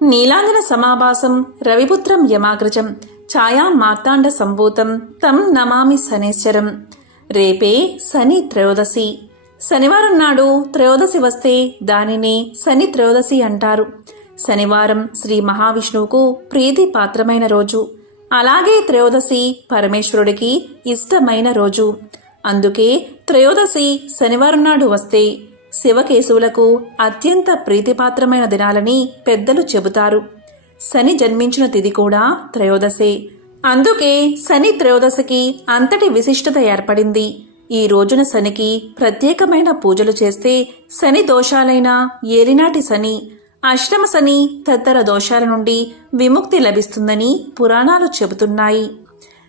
నీలాంజన సమాభాసం రవిపుత్రం యమాగ్రజం ఛాయా మార్తాండ సంభూతం తం నమామి శనేశ్వరం. రేపే శని త్రయోదశి. శనివారం నాడు త్రయోదశి వస్తే దానిని శని త్రయోదశి అంటారు. శనివారం శ్రీ మహావిష్ణువుకు ప్రీతి పాత్రమైన రోజు. అలాగే త్రయోదశి పరమేశ్వరుడికి ఇష్టమైన రోజు. అందుకే త్రయోదశి శనివారం నాడు వస్తే శివకేశవులకు అత్యంత ప్రీతిపాత్రమైన దినాలని పెద్దలు చెబుతారు. శని జన్మించిన తిది కూడా త్రయోదశే. అందుకే శని త్రయోదశకి అంతటి విశిష్టత ఏర్పడింది. ఈ రోజున శనికి ప్రత్యేకమైన పూజలు చేస్తే శని దోషాలైన ఏలినాటి శని అష్టమ శని తదితర దోషాల నుండి విముక్తి లభిస్తుందని పురాణాలు చెబుతున్నాయి.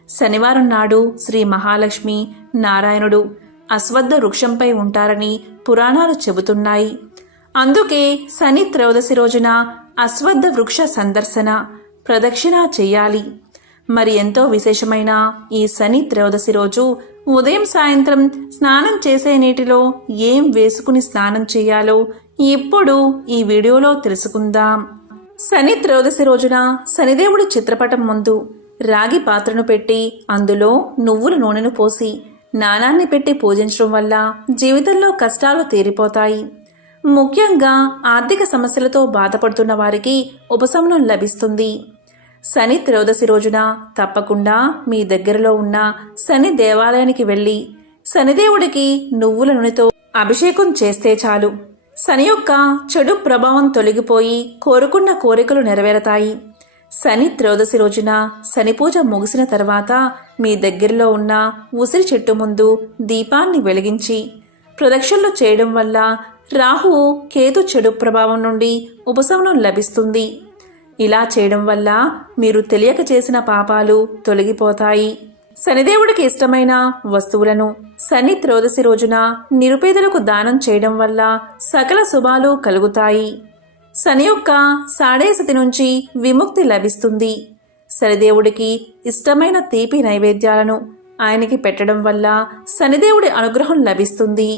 శనివారం నాడు శ్రీ మహాలక్ష్మి నారాయణుడు అశ్వద్ధ వృక్షంపై ఉంటారని పురాణాలు చెబుతున్నాయి. అందుకే శని త్రయోదశి రోజున అశ్వద్ధ వృక్ష సందర్శన ప్రదక్షిణ చెయ్యాలి మరి ఎంతో విశేషమైన ఈ శని త్రయోదశి రోజు ఉదయం సాయంత్రం స్నానం చేసే నీటిలో ఏం వేసుకుని స్నానం చేయాలో ఇప్పుడు ఈ వీడియోలో తెలుసుకుందాం. శని త్రయోదశి రోజున శనిదేవుడి చిత్రపటం ముందు రాగి పాత్రను పెట్టి అందులో నువ్వుల నూనెను పోసి నాణాన్ని పెట్టి పూజించడం వల్ల జీవితంలో కష్టాలు తీరిపోతాయి. ముఖ్యంగా ఆర్థిక సమస్యలతో బాధపడుతున్న వారికి ఉపశమనం లభిస్తుంది. శని త్రయోదశి రోజున తప్పకుండా మీ దగ్గరలో ఉన్న శని దేవాలయానికి వెళ్ళి శనిదేవుడికి నువ్వుల నూనెతో అభిషేకం చేస్తే చాలు. శని యొక్క చెడు ప్రభావం తొలగిపోయి కోరుకున్న కోరికలు నెరవేరతాయి. శని త్రయోదశి రోజున శని పూజ ముగిసిన తర్వాత మీ దగ్గరలో ఉన్న ఉసిరి చెట్టు ముందు దీపాన్ని వెలిగించి ప్రదక్షిణలు చేయడం వల్ల రాహువు కేతు చెడు ప్రభావం నుండి ఉపశమనం లభిస్తుంది. ఇలా చేయడం వల్ల మీరు తెలియక చేసిన పాపాలు తొలగిపోతాయి. శనిదేవుడికి ఇష్టమైన వస్తువులను శని త్రయోదశి రోజున నిరుపేదలకు దానం చేయడం వల్ల సకల శుభాలు కలుగుతాయి. శని యొక్క సాడేసతి నుంచి విముక్తి లభిస్తుంది. శనిదేవుడికి ఇష్టమైన తీపి నైవేద్యాలను ఆయనకి పెట్టడం వల్ల శనిదేవుడి అనుగ్రహం లభిస్తుంది.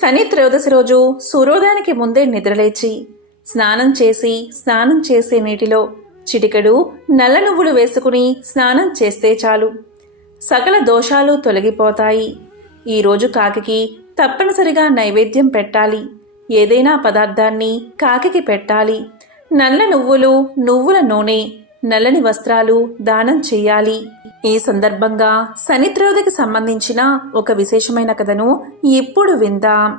శని త్రయోదశి రోజు సూర్యోదయానికి ముందే నిద్రలేచి స్నానం చేసి స్నానం చేసే నీటిలో చిటికెడు నల్ల నువ్వులు వేసుకుని స్నానం చేస్తే చాలు. సకల దోషాలు తొలగిపోతాయి. ఈరోజు కాకికి తప్పనిసరిగా నైవేద్యం పెట్టాలి. ఏదైనా పదార్థాన్ని కాకికి పెట్టాలి. నల్ల నువ్వులు నువ్వుల నూనె నల్లని వస్త్రాలు దానం చెయ్యాలి ఈ సందర్భంగా శనిత్రయోదకి సంబంధించిన ఒక విశేషమైన కథను ఇప్పుడు విందాం.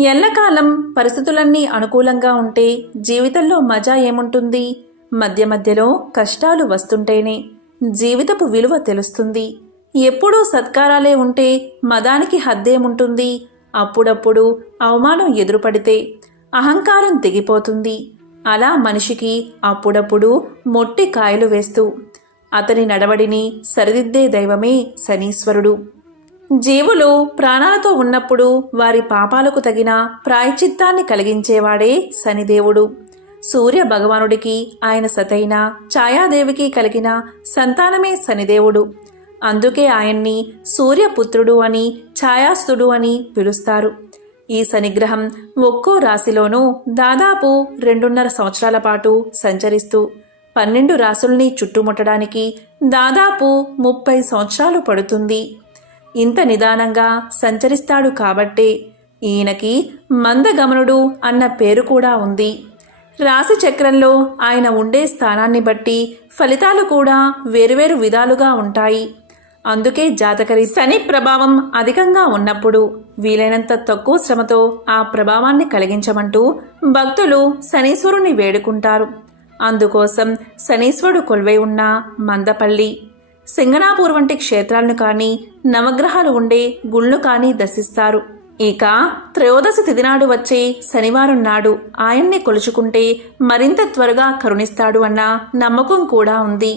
ఎల్లకాలం పరిస్థితులన్నీ అనుకూలంగా ఉంటే జీవితంలో మజా ఏముంటుంది? మధ్య మధ్యలో కష్టాలు వస్తుంటేనే జీవితపు విలువ తెలుస్తుంది. ఎప్పుడూ సత్కారాలే ఉంటే మదానికి హద్దేముంటుంది? అప్పుడప్పుడు అవమానం ఎదురుపడితే అహంకారం తెగిపోతుంది. అలా మనిషికి అప్పుడప్పుడు మొట్టి కాయలు వేస్తూ అతని నడవడిని సరిదిద్దే దైవమే శనీశ్వరుడు. జీవులు ప్రాణాలతో ఉన్నప్పుడు వారి పాపాలకు తగిన ప్రాయచిత్తాన్ని కలిగించేవాడే శనిదేవుడు. సూర్య భగవానుడికి ఆయన సతైన ఛాయాదేవికి కలిగిన సంతానమే శనిదేవుడు. అందుకే ఆయన్ని సూర్యపుత్రుడు అని ఛాయాస్తుడు అని పిలుస్తారు. ఈ శనిగ్రహం ఒక్కో రాశిలోనూ దాదాపు రెండున్నర సంవత్సరాల పాటు సంచరిస్తూ పన్నెండు రాసుల్ని చుట్టుముట్టడానికి దాదాపు ముప్పై సంవత్సరాలు పడుతుంది. ఇంత నిదానంగా సంచరిస్తాడు కాబట్టే ఈయనకి మందగమనుడు అన్న పేరు కూడా ఉంది. రాశి చక్రంలో ఆయన ఉండే స్థానాన్ని బట్టి ఫలితాలు కూడా వేరువేరు విధాలుగా ఉంటాయి. అందుకే జాతకరి శని ప్రభావం అధికంగా ఉన్నప్పుడు వీలైనంత తక్కువ శ్రమతో ఆ ప్రభావాన్ని కలిగించమంటూ భక్తులు శనీశ్వరుని వేడుకుంటారు. అందుకోసం శనీశ్వరుడు కొలువై ఉన్న మందపల్లి సింగనాపూర్ వంటి క్షేత్రాలను కానీ నవగ్రహాలు ఉండే గుళ్ళు కానీ దర్శిస్తారు. ఇక త్రయోదశి తిథి నాడు వచ్చే శనివారం నాడు ఆయన్ని కొలుచుకుంటే మరింత త్వరగా కరుణిస్తాడు అన్న నమ్మకం కూడా ఉంది.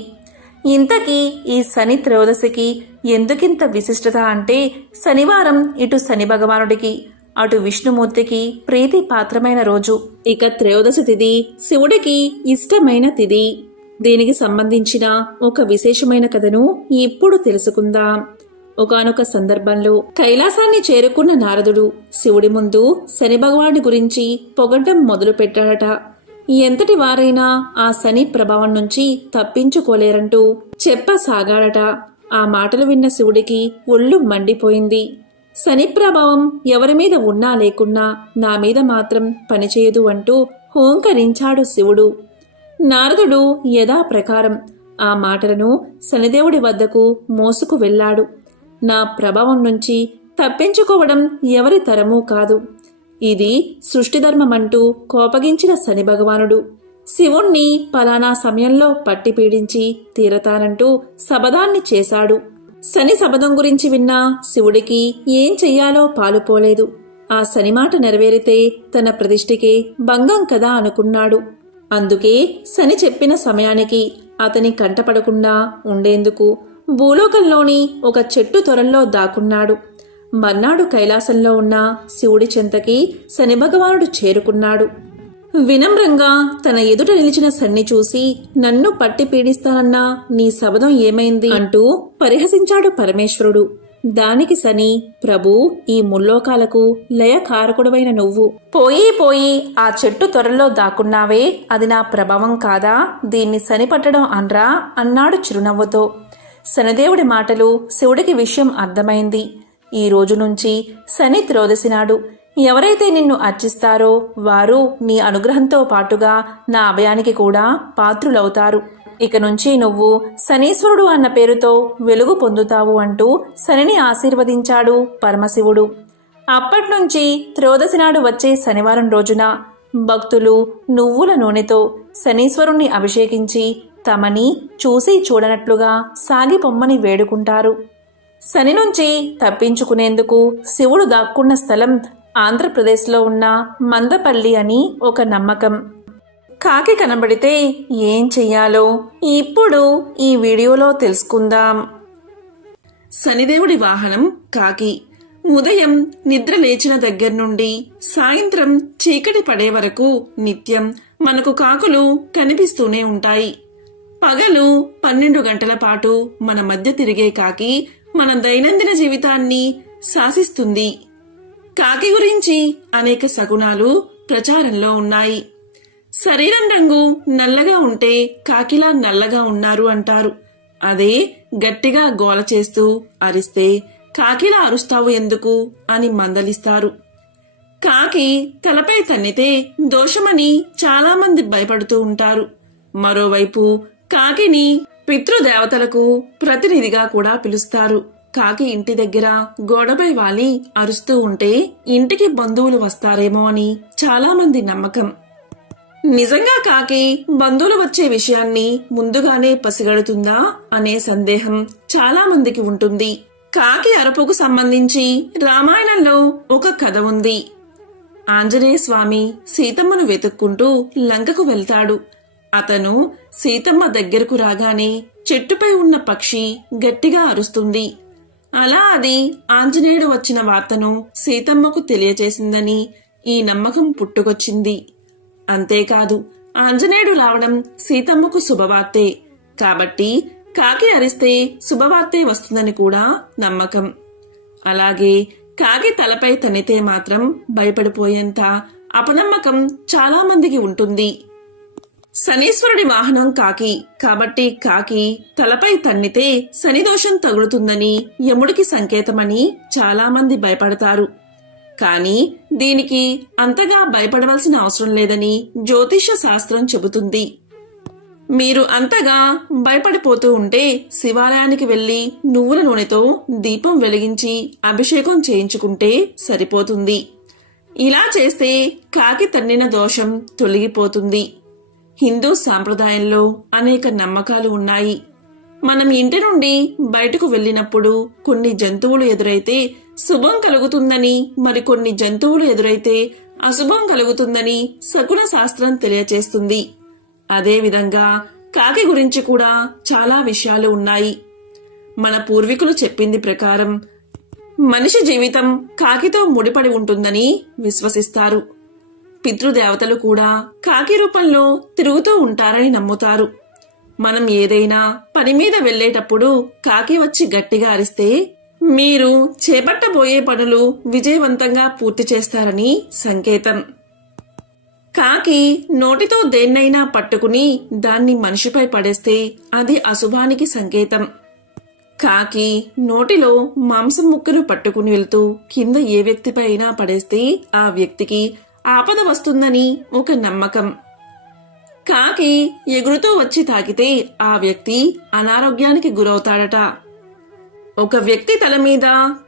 ఇంతకీ ఈ శని త్రయోదశికి ఎందుకింత విశిష్టత అంటే శనివారం ఇటు శని భగవానుడికి అటు విష్ణుమూర్తికి ప్రీతి పాత్రమైన రోజు. ఇక త్రయోదశి తిథి శివుడికి ఇష్టమైన తిథి దీనికి సంబంధించిన ఒక విశేషమైన కథను ఇప్పుడు తెలుసుకుందాం. ఒకానొక సందర్భంలో కైలాసాన్ని చేరుకున్న నారదుడు శివుడి ముందు శని భగవానుడి గురించి పొగడం మొదలు పెట్టాడట ఎంతటి వారైనా ఆ శని ప్రభావం నుంచి తప్పించుకోలేరంటూ చెప్పసాగాడట. ఆ మాటలు విన్న శివుడికి ఒళ్ళు మండిపోయింది. శని ప్రభావం ఎవరి మీద ఉన్నా లేకున్నా నా మీద మాత్రం పనిచేయదు అంటూ హోంకరించాడు శివుడు. నారదుడు యథాప్రకారం ఆ మాటలను శనిదేవుడి వద్దకు మోసుకు వెళ్ళాడు. నా ప్రభావం నుంచి తప్పించుకోవడం ఎవరి తరమూ కాదు. ఇది సృష్టిధర్మమంటూ కోపగించిన శని భగవానుడు. శివుణ్ణి పలానా సమయంలో పట్టి పీడించి తీరతానంటూ శబదాన్ని చేశాడు. శని శబదం గురించి విన్నా శివుడికి ఏం చెయ్యాలో పాలుపోలేదు ఆ శని మాట నెరవేరితే తన ప్రతిష్ఠికే భంగం కదా అనుకున్నాడు. అందుకే శని చెప్పిన సమయానికి అతని కంటపడకుండా ఉండేందుకు భూలోకంలోని ఒక చెట్టు త్వరల్లో దాక్కున్నాడు. మర్నాడు కైలాసంలో ఉన్న శివుడి చెంతకి శని భగవానుడు చేరుకున్నాడు. వినమ్రంగా తన ఎదుట నిలిచిన సన్ని చూసి నన్ను పట్టి పీడిస్తానన్నా నీ శబదం ఏమైంది? అంటూ పరిహసించాడు పరమేశ్వరుడు. దానికి సని ప్రభు ఈ ముల్లోకాలకు లయకారకుడవైన నువ్వు. పోయి పోయి ఆ చెట్టు త్వరలో దాక్కున్నావే అది నా ప్రభావం కాదా? దీన్ని శని పట్టడం అనరా? అన్నాడు చిరునవ్వుతో. శనిదేవుడి మాటలు శివుడికి విషయం అర్థమైంది. ఈ రోజు నుంచి శని త్రోదసినాడు ఎవరైతే నిన్ను అర్చిస్తారో వారు నీ అనుగ్రహంతో పాటుగా నా అభయానికి కూడా పాత్రులవుతారు. ఇక నుంచి నువ్వు శనీశ్వరుడు అన్న పేరుతో వెలుగు పొందుతావు అంటూ శనిని ఆశీర్వదించాడు పరమశివుడు. అప్పట్నుంచి త్రోదశి నాడు వచ్చే శనివారం రోజున భక్తులు నువ్వుల నూనెతో శనీశ్వరుణ్ణి అభిషేకించి తమని చూసి చూడనట్లుగా సాగిపొమ్మని వేడుకుంటారు. శని నుంచి తప్పించుకునేందుకు శివుడు దాక్కున్న స్థలం ఆంధ్రప్రదేశ్లో ఉన్న మందపల్లి అని ఒక నమ్మకం. కాకి కనబడితే ఏం చెయ్యాలో ఇప్పుడు ఈ వీడియోలో తెలుసుకుందాం. శనిదేవుడి వాహనం కాకి. ఉదయం నిద్ర లేచిన దగ్గర నుండి సాయంత్రం చీకటి పడే వరకు నిత్యం మనకు కాకులు కనిపిస్తూనే ఉంటాయి. పగలు పన్నెండు గంటల పాటు మన మధ్య తిరిగే కాకి మన దైనందిన జీవితాన్ని శాసిస్తుంది. కాకి గురించి అనేక సగుణాలు ప్రచారంలో ఉన్నాయి. శరీరం రంగు నల్లగా ఉంటే కాకిలా నల్లగా ఉన్నారు అంటారు. అదే గట్టిగా గోల చేస్తూ అరిస్తే కాకిలా అరుస్తావు ఎందుకు అని మందలిస్తారు. కాకి తలపై తన్నితే దోషమని చాలామంది భయపడుతూ ఉంటారు. మరోవైపు కాకిని పితృదేవతలకు ప్రతినిధిగా కూడా పిలుస్తారు. కాకి ఇంటి దగ్గర గోడపై వాలి అరుస్తూ ఉంటే ఇంటికి బంధువులు వస్తారేమో అని చాలామంది నమ్మకం. నిజంగా కాకి బంధువులు వచ్చే విషయాన్ని ముందుగానే పసిగడుతుందా అనే సందేహం చాలామందికి ఉంటుంది. కాకి అరుపుకు సంబంధించి రామాయణంలో ఒక కథ ఉంది. ఆంజనేయ స్వామి సీతమ్మను వెతుక్కుంటూ లంకకు వెళ్తాడు. అతను సీతమ్మ దగ్గరకు రాగానే చెట్టుపై ఉన్న పక్షి గట్టిగా అరుస్తుంది. అలా అది ఆంజనేయుడు వచ్చిన వార్తను సీతమ్మకు తెలియచేసిందని ఈ నమ్మకం పుట్టుకొచ్చింది. అంతేకాదు ఆంజనేయుడు రావడం సీతమ్మకు శుభవార్తే. కాబట్టి కాకి అరిస్తే శుభవార్తే వస్తుందని కూడా నమ్మకం. అలాగే కాకి తలపై తనితే మాత్రం భయపడిపోయేంత అపనమ్మకం చాలామందికి ఉంటుంది. శనీశ్వరుడి వాహనం కాకి. కాబట్టి కాకి తలపై తన్నితే శనిదోషం తగులుతుందని యముడికి సంకేతమని చాలామంది భయపడతారు. కానీ దీనికి అంతగా భయపడవలసిన అవసరం లేదని జ్యోతిష శాస్త్రం చెబుతుంది. మీరు అంతగా భయపడిపోతూ ఉంటే శివాలయానికి వెళ్ళి నువ్వుల నూనెతో దీపం వెలిగించి అభిషేకం చేయించుకుంటే సరిపోతుంది. ఇలా చేస్తే కాకి తన్నిన దోషం తొలగిపోతుంది. హిందూ సాంప్రదాయంలో అనేక నమ్మకాలు ఉన్నాయి. మనం ఇంటి నుండి బయటకు వెళ్ళినప్పుడు కొన్ని జంతువులు ఎదురైతే శుభం కలుగుతుందని మరికొన్ని జంతువులు ఎదురైతే అశుభం కలుగుతుందని శకున శాస్త్రం తెలియచేస్తుంది. అదేవిధంగా కాకి గురించి కూడా చాలా విషయాలు ఉన్నాయి. మన పూర్వీకులు చెప్పింది ప్రకారం మనిషి జీవితం కాకితో ముడిపడి ఉంటుందని విశ్వసిస్తారు. పితృదేవతలు కూడా కాకి రూపంలో తిరుగుతూ ఉంటారని నమ్ముతారు. మనం ఏదైనా పని మీద వెళ్ళేటప్పుడు కాకి వచ్చి గట్టిగా అరిస్తే మీరు చేపట్టబోయే పనులు విజయవంతంగా పూర్తి చేస్తారని సంకేతం. కాకి నోటితో దేన్నైనా పట్టుకుని దాన్ని మనిషిపై పడేస్తే అది అశుభానికి సంకేతం. కాకి నోటిలో మాంసం ముక్కను పట్టుకుని వెళ్తూ కింద ఏ వ్యక్తిపై అయినా పడేస్తే ఆ వ్యక్తికి ఆపద వస్తుందని ఒక నమ్మకం. కాకి ఎగురుతూ వచ్చి తాకితే ఆ వ్యక్తి అనారోగ్యానికి గురవుతాడట. ఒక వ్యక్తి తల మీద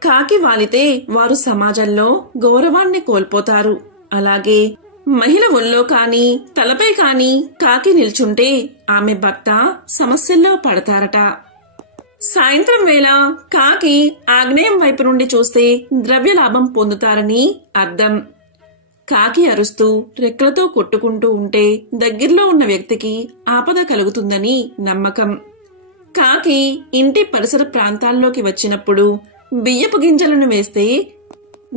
కాకి వాలితే వారు సమాజంలో గౌరవాన్ని కోల్పోతారు. అలాగే మహిళ ఒళ్ళో కానీ తలపై కానీ కాకి నిల్చుంటే ఆమె భర్త సమస్యల్లో పడతారట. సాయంత్రం వేళ కాకి ఆగ్నేయం వైపు నుండి చూస్తే ద్రవ్య లాభం పొందుతారని అర్థం. కాకి అరుస్తూ రెక్కలతో కొట్టుకుంటూ ఉంటే దగ్గరలో ఉన్న వ్యక్తికి ఆపద కలుగుతుందని నమ్మకం. కాకి ఇంటి పరిసర ప్రాంతాల్లోకి వచ్చినప్పుడు బియ్యపు గింజలను వేస్తే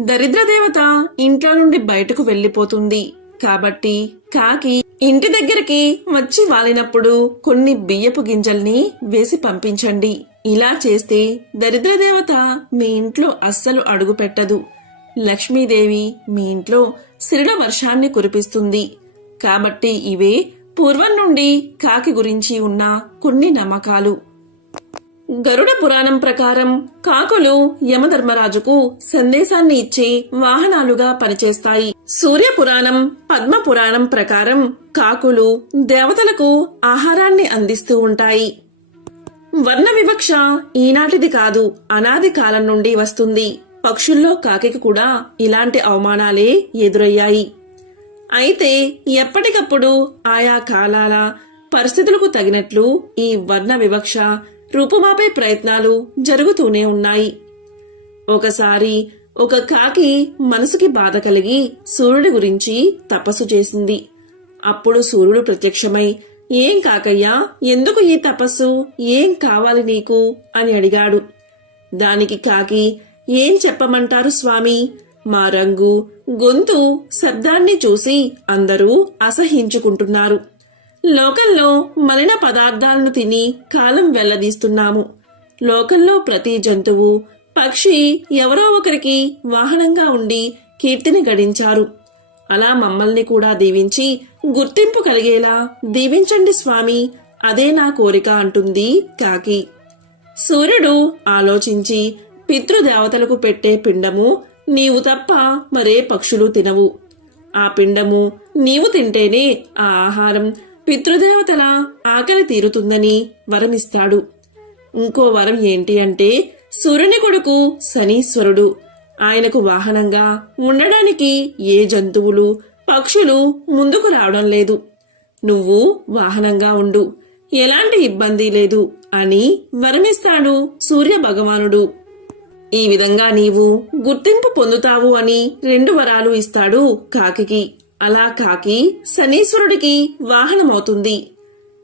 దరిద్రదేవత ఇంట్లో నుండి బయటకు వెళ్ళిపోతుంది కాబట్టి కాకి ఇంటి దగ్గరికి వచ్చి వాలినప్పుడు కొన్ని బియ్యపు గింజల్ని వేసి పంపించండి. ఇలా చేస్తే దరిద్రదేవత మీ ఇంట్లో అస్సలు అడుగు పెట్టదు. లక్ష్మీదేవి మీ ఇంట్లో సిరిల వర్షాన్ని కురిపిస్తుంది. కాబట్టి ఇవే పూర్వం నుండి కాకి గురించి ఉన్న కొన్ని నమ్మకాలు. గరుడ పురాణం ప్రకారం కాకులు యమధర్మరాజుకు సందేశాన్ని ఇచ్చే వాహనాలుగా పనిచేస్తాయి. సూర్య పురాణం పద్మ పురాణం ప్రకారం కాకులు దేవతలకు ఆహారాన్ని అందిస్తూ ఉంటాయి. వర్ణ వివక్ష ఈనాటిది కాదు అనాది కాలం నుండి వస్తుంది. పక్షుల్లో కాకికి కూడా ఇలాంటి అవమానాలే ఎదురయ్యాయి. అయితే ఎప్పటికప్పుడు ఆయా కాలాల పరిస్థితులకు తగినట్లు ఈ వర్ణ వివక్ష రూపుమాపే ప్రయత్నాలు జరుగుతూనే ఉన్నాయి. ఒకసారి ఒక కాకి మనసుకి బాధ కలిగి సూర్యుడి గురించి తపస్సు చేసింది. అప్పుడు సూర్యుడు ప్రత్యక్షమై ఏం కాకయ్యా ఎందుకు ఈ తపస్సు? ఏం కావాలి నీకు? అని అడిగాడు. దానికి కాకి ఏం చెప్పమంటారు స్వామి? మా రంగు గొంతు శబ్దాన్ని చూసి అందరూ అసహించుకుంటున్నారు. లోకంలో మలిన పదార్థాలను తిని కాలం వెల్లదీస్తున్నాము లోకంలో ప్రతి జంతువు పక్షి ఎవరో ఒకరికి వాహనంగా ఉండి కీర్తిని గడించారు. అలా మమ్మల్ని కూడా దీవించి గుర్తింపు కలిగేలా దీవించండి స్వామి అదే నా కోరిక అంటుంది కాకి. సూర్యుడు ఆలోచించి పితృదేవతలకు పెట్టే పిండము నీవు తప్ప మరే పక్షులు తినవు. ఆ పిండము నీవు తింటేనే ఆ ఆహారం పితృదేవతల ఆకలి తీరుతుందని వరమిస్తాడు. ఇంకో వరం ఏంటి అంటే సూర్యుని కొడుకు శనీశ్వరుడు. ఆయనకు వాహనంగా ఉండడానికి ఏ జంతువులు పక్షులు ముందుకు రావడం లేదు. నువ్వు వాహనంగా ఉండు. ఎలాంటి ఇబ్బంది లేదు అని వరమిస్తాడు సూర్య భగవానుడు ఈ విధంగా నీవు గుర్తింపు పొందుతావు అని రెండు వరాలు ఇస్తాడు కాకికి. అలా కాకి శనీశ్వరుడికి వాహనమవుతుంది.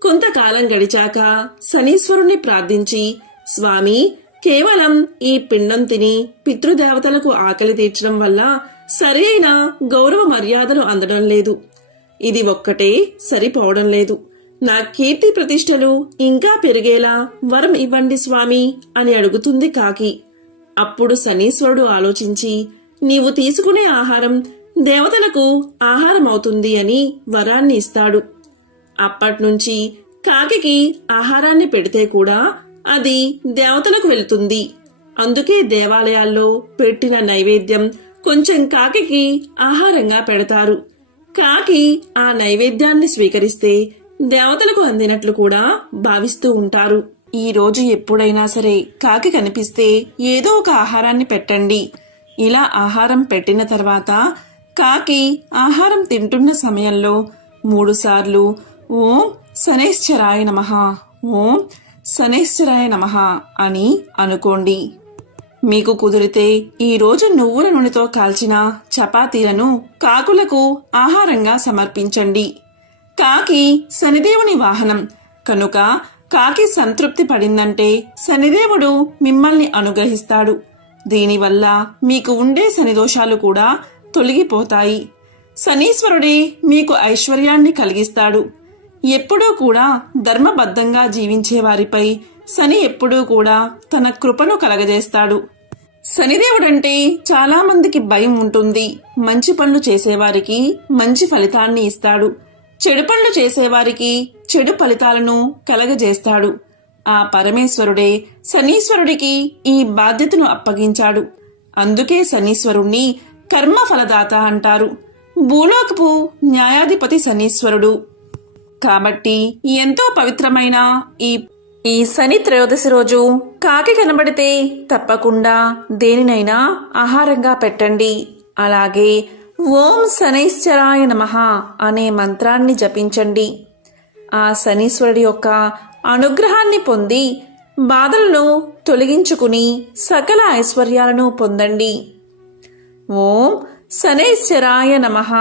కొంతకాలం గడిచాక శనీశ్వరుణ్ణి ప్రార్థించి స్వామి కేవలం ఈ పిండం తిని పితృదేవతలకు ఆకలి తీర్చడం వల్ల సరి అయిన గౌరవ మర్యాదలు అందడం లేదు. ఇది ఒక్కటే సరిపోవడం లేదు. నా కీర్తి ప్రతిష్టలు ఇంకా పెరిగేలా వరం ఇవ్వండి స్వామి అని అడుగుతుంది కాకి. అప్పుడు శనీశ్వరుడు ఆలోచించి నీవు తీసుకునే ఆహారం దేవతలకు ఆహారం అవుతుంది అని వరాన్ని ఇస్తాడు. అప్పట్నుంచి కాకికి ఆహారాన్ని పెడితే కూడా అది దేవతలకు వెళ్తుంది. అందుకే దేవాలయాల్లో పెట్టిన నైవేద్యం కొంచెం కాకికి ఆహారంగా పెడతారు. కాకి ఆ నైవేద్యాన్ని స్వీకరిస్తే దేవతలకు అందినట్లు కూడా భావిస్తూ ఉంటారు. ఈ రోజు ఎప్పుడైనా సరే కాకి కనిపిస్తే ఏదో ఒక ఆహారాన్ని పెట్టండి. ఇలా ఆహారం పెట్టిన తర్వాత కాకి ఆహారం తింటున్న సమయంలో మూడుసార్లు ఓం శనేశ్వరాయ నమ ఓం శనేశ్వరాయ నమ అని అనుకోండి. మీకు కుదిరితే ఈరోజు నువ్వుల నూనెతో కాల్చిన చపాతీలను కాకులకు ఆహారంగా సమర్పించండి. కాకి శనిదేవుని వాహనం కనుక కాకి సంతృప్తి పడిందంటే శనిదేవుడు మిమ్మల్ని అనుగ్రహిస్తాడు. దీనివల్ల మీకు ఉండే శనిదోషాలు కూడా తొలగిపోతాయి. శనీశ్వరుడే మీకు ఐశ్వర్యాన్ని కలిగిస్తాడు. ఎప్పుడూ కూడా ధర్మబద్ధంగా జీవించే వారిపై శని ఎప్పుడూ కూడా తన కృపను కలగజేస్తాడు. శనిదేవుడంటే చాలామందికి భయం ఉంటుంది. మంచి పనులు చేసేవారికి మంచి ఫలితాన్ని ఇస్తాడు. చెడు పనులు చేసేవారికి చెడు ఫలితాలను కలగజేస్తాడు. ఆ పరమేశ్వరుడే శనీశ్వరుడికి ఈ బాధ్యతను అప్పగించాడు. అందుకే శనీశ్వరుణ్ణి కర్మఫలదాత అంటారు. భూలోకపు న్యాయాధిపతి శనీశ్వరుడు. కాబట్టి ఎంతో పవిత్రమైన ఈ ఈ శని త్రయోదశి రోజు కాకి కనబడితే తప్పకుండా దేనినైనా ఆహారంగా పెట్టండి. అలాగే ఓం శనైశ్చరాయ నమః అనే మంత్రాన్ని జపించండి. ఆ శనీశ్వరుడి యొక్క అనుగ్రహాన్ని పొంది బాధలను తొలగించుకుని సకల ఐశ్వర్యాలను పొందండి. ఓం శనేశ్వరాయ నమః.